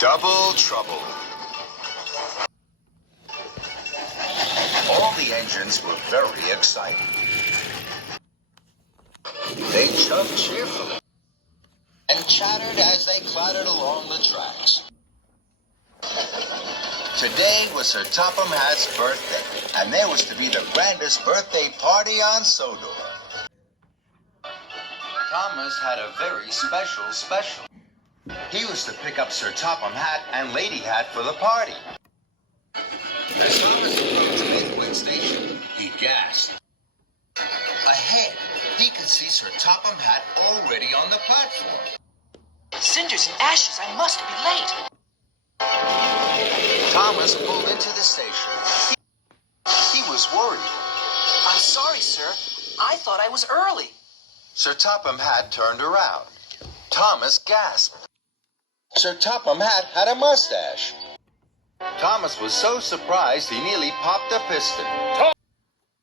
Double trouble. All the engines were very excited. They chugged cheerfully and chattered as they clattered along the tracks. Today was Sir Topham Hatt's birthday, and there was to be the grandest birthday party on Sodor. Thomas had a very special. He was to pick up Sir Topham Hatt and Lady Hat for the party. As Thomas approached Lakewood Station, he gasped. Ahead, he could see Sir Topham Hatt already on the platform. Cinders and ashes, I must be late. Thomas pulled into the station. He was worried. I'm sorry, sir. I thought I was early. Sir Topham Hatt turned around. Thomas gasped. Sir Topham Hatt had a mustache. Thomas was so surprised he nearly popped a piston.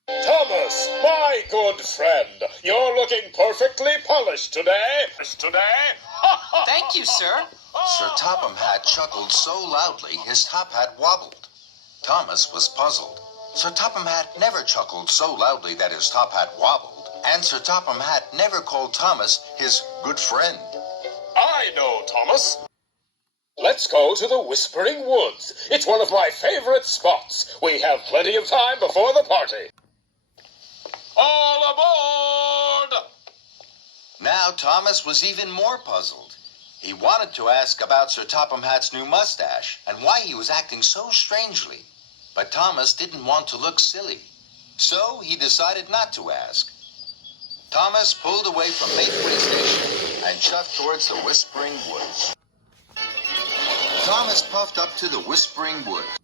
Thomas, my good friend, you're looking perfectly polished today. Thank you, sir. Sir Topham Hatt chuckled so loudly his top hat wobbled. Thomas was puzzled. Sir Topham Hatt never chuckled so loudly that his top hat wobbled, and Sir Topham Hatt never called Thomas his good friend. I know, Thomas. Let's go to the Whispering Woods. It's one of my favorite spots. We have plenty of time before the party. All aboard! Now Thomas was even more puzzled. He wanted to ask about Sir Topham Hatt's new mustache and why he was acting so strangely. But Thomas didn't want to look silly, so he decided not to ask. Thomas pulled away from Lakewood Station and chuffed towards the Whispering Woods. Thomas puffed up to the Whispering Woods.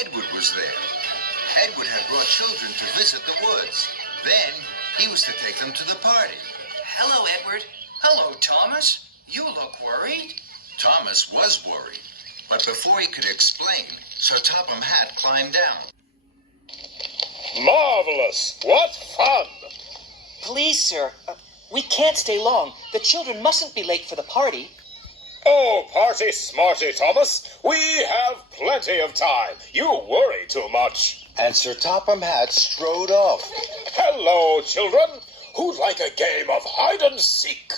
Edward was there. Edward had brought children to visit the woods. Then he was to take them to the party. Hello, Edward. Hello, Thomas. You look worried. Thomas was worried, but before he could explain, Sir Topham Hatt climbed down. Marvelous! What fun! Please, sir. We can't stay long. The children mustn't be late for the party. Oh, party smarty, Thomas. We have plenty of time. You worry too much. And Sir Topham Hatt strode off. Hello, children. Who'd like a game of hide and seek?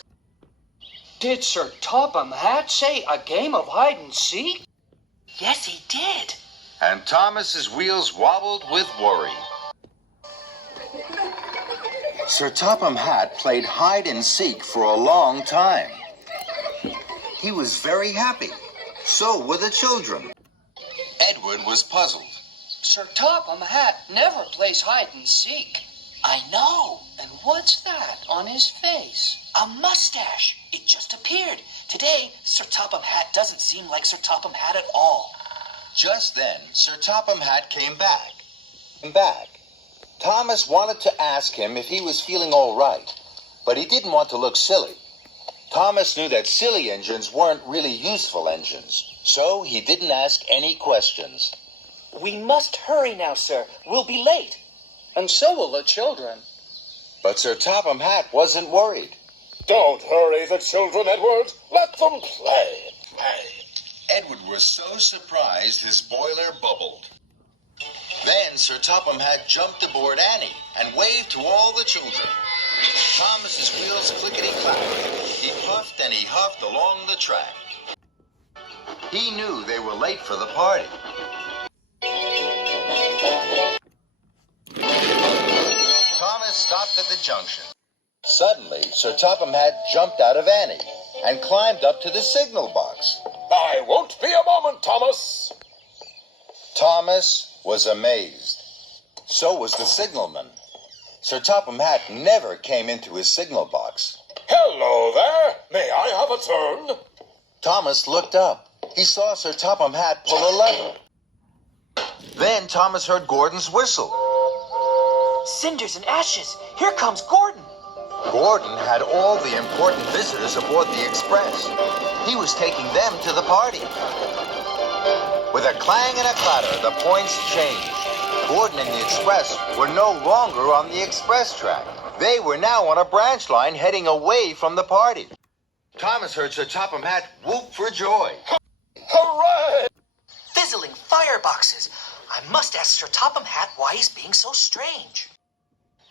Did Sir Topham Hatt say a game of hide and seek? Yes, he did. And Thomas's wheels wobbled with worry. Sir Topham Hatt played hide and seek for a long time. He was very happy. So were the children. Edward was puzzled. Sir Topham Hatt never plays hide and seek. I know. And what's that on his face? A mustache. It just appeared. Today, Sir Topham Hatt doesn't seem like Sir Topham Hatt at all. Just then, Sir Topham Hatt came back. Thomas wanted to ask him if he was feeling all right, but he didn't want to look silly. Thomas knew that silly engines weren't really useful engines, so he didn't ask any questions. We must hurry now, sir. We'll be late. And so will the children. But Sir Topham Hatt wasn't worried. Don't hurry the children, Edward. Let them play. Edward was so surprised his boiler bubbled. Then Sir Topham Hatt jumped aboard Annie and waved to all the children. Thomas's wheels clickety-clacked. He puffed and he huffed along the track. He knew they were late for the party. Thomas stopped at the junction. Suddenly, Sir Topham Hatt jumped out of Annie and climbed up to the signal box. I won't be a moment, Thomas. Thomas was amazed. So was the signalman. Sir Topham Hatt never came into his signal box. Hello there. May I have a turn? Thomas looked up. He saw Sir Topham Hatt pull a lever. Then Thomas heard Gordon's whistle. Cinders and ashes. Here comes Gordon. Gordon had all the important visitors aboard the express. He was taking them to the party. With a clang and a clatter, the points changed. Gordon and the express were no longer on the express track. They were now on a branch line heading away from the party. Thomas heard Sir Topham Hatt whoop for joy. Hooray! Fizzling fireboxes. I must ask Sir Topham Hatt why he's being so strange.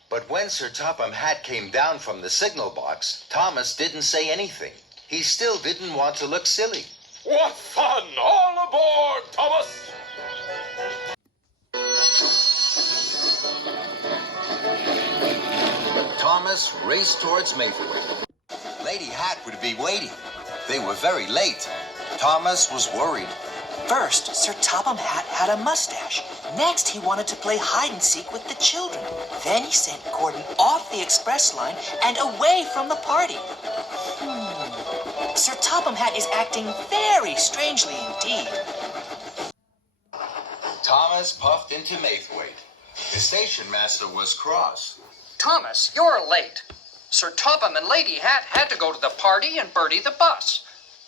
But when Sir Topham Hatt came down from the signal box, Thomas didn't say anything. He still didn't want to look silly. What fun! All aboard, Thomas! Thomas raced towards Mayfair. Lady Hatt would be waiting. They were very late. Thomas was worried. First, Sir Topham Hatt had a mustache. Next, he wanted to play hide-and-seek with the children. Then he sent Gordon off the express line and away from the party. Sir Topham Hatt is acting very strangely indeed. Thomas puffed into Maythwaite. The station master was cross. Thomas, you're late. Sir Topham and Lady Hatt had to go to the party and Bertie the bus.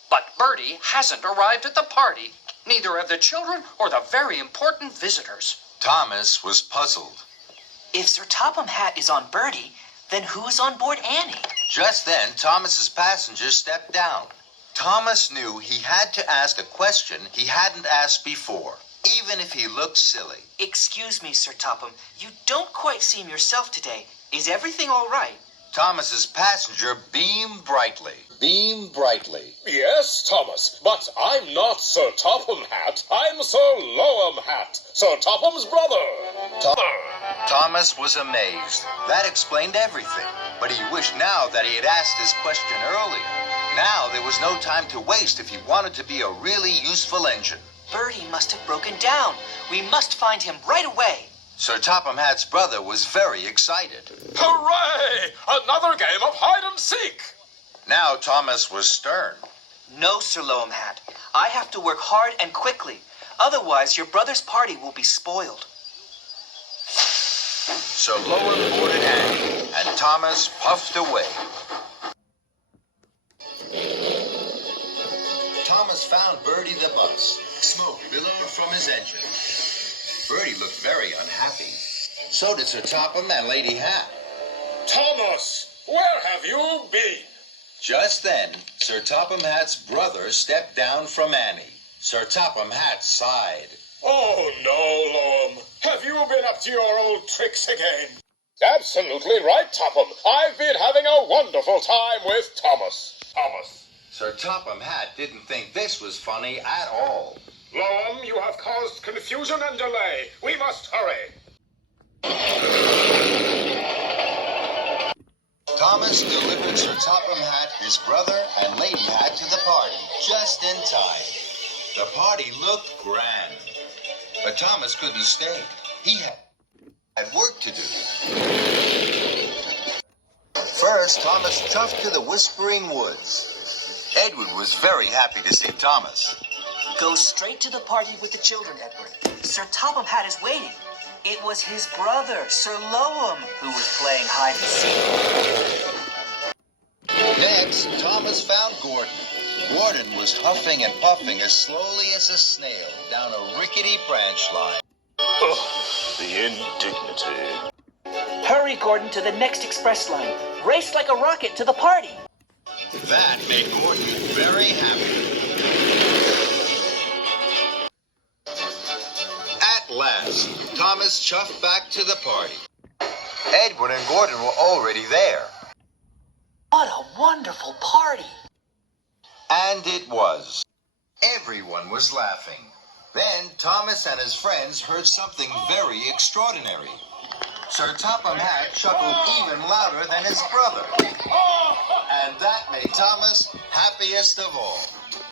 But Bertie hasn't arrived at the party. Neither have the children or the very important visitors. Thomas was puzzled. If Sir Topham Hatt is on Bertie, then who is on board Annie? Just then, Thomas's passenger stepped down. Thomas knew he had to ask a question he hadn't asked before, even if he looked silly. Excuse me, Sir Topham. You don't quite seem yourself today. Is everything all right? Thomas's passenger beamed brightly. Beamed brightly. Yes, Thomas, but I'm not Sir Topham Hatt. I'm Sir Lowham Hatt, Sir Topham's brother. Thomas was amazed. That explained everything. But he wished now that he had asked his question earlier. Now there was no time to waste if he wanted to be a really useful engine. Bertie must have broken down. We must find him right away. Sir Topham Hatt's brother was very excited. Hooray! Another game of hide-and-seek! Now Thomas was stern. No, Sir Lowham Hatt. I have to work hard and quickly. Otherwise, your brother's party will be spoiled. So Lowham boarded Annie, and Thomas puffed away. Thomas found Bertie the bus. Smoke billowed from his engine. Bertie looked very unhappy. So did Sir Topham and Lady Hatt. Thomas, where have you been? Just then, Sir Topham Hatt's brother stepped down from Annie. Sir Topham Hatt sighed. Oh, no, Lowham. Have you been up to your old tricks again? Absolutely right, Topham. I've been having a wonderful time with Thomas. Sir Topham Hatt didn't think this was funny at all. Lowham, you have caused confusion and delay. We must hurry. Thomas delivered Sir Topham Hatt, his brother, and Lady Hatt to the party, just in time. The party looked grand. But Thomas couldn't stay. He had work to do. First, Thomas chuffed to the Whispering Woods. Edward was very happy to see Thomas. Go straight to the party with the children, Edward. Sir Topham Hatt is waiting. It was his brother, Sir Lowham, who was playing hide-and-seek. Next, Thomas found Gordon. Gordon was huffing and puffing as slowly as a snail down a rickety branch line. The indignity. Hurry, Gordon, to the next express line. Race like a rocket to the party. That made Gordon very happy. At last, Thomas chuffed back to the party. Edward and Gordon were already there. What a wonderful party. And it was. Everyone was laughing. Then Thomas and his friends heard something very extraordinary. Sir Topham Hatt chuckled even louder than his brother. And that made Thomas happiest of all.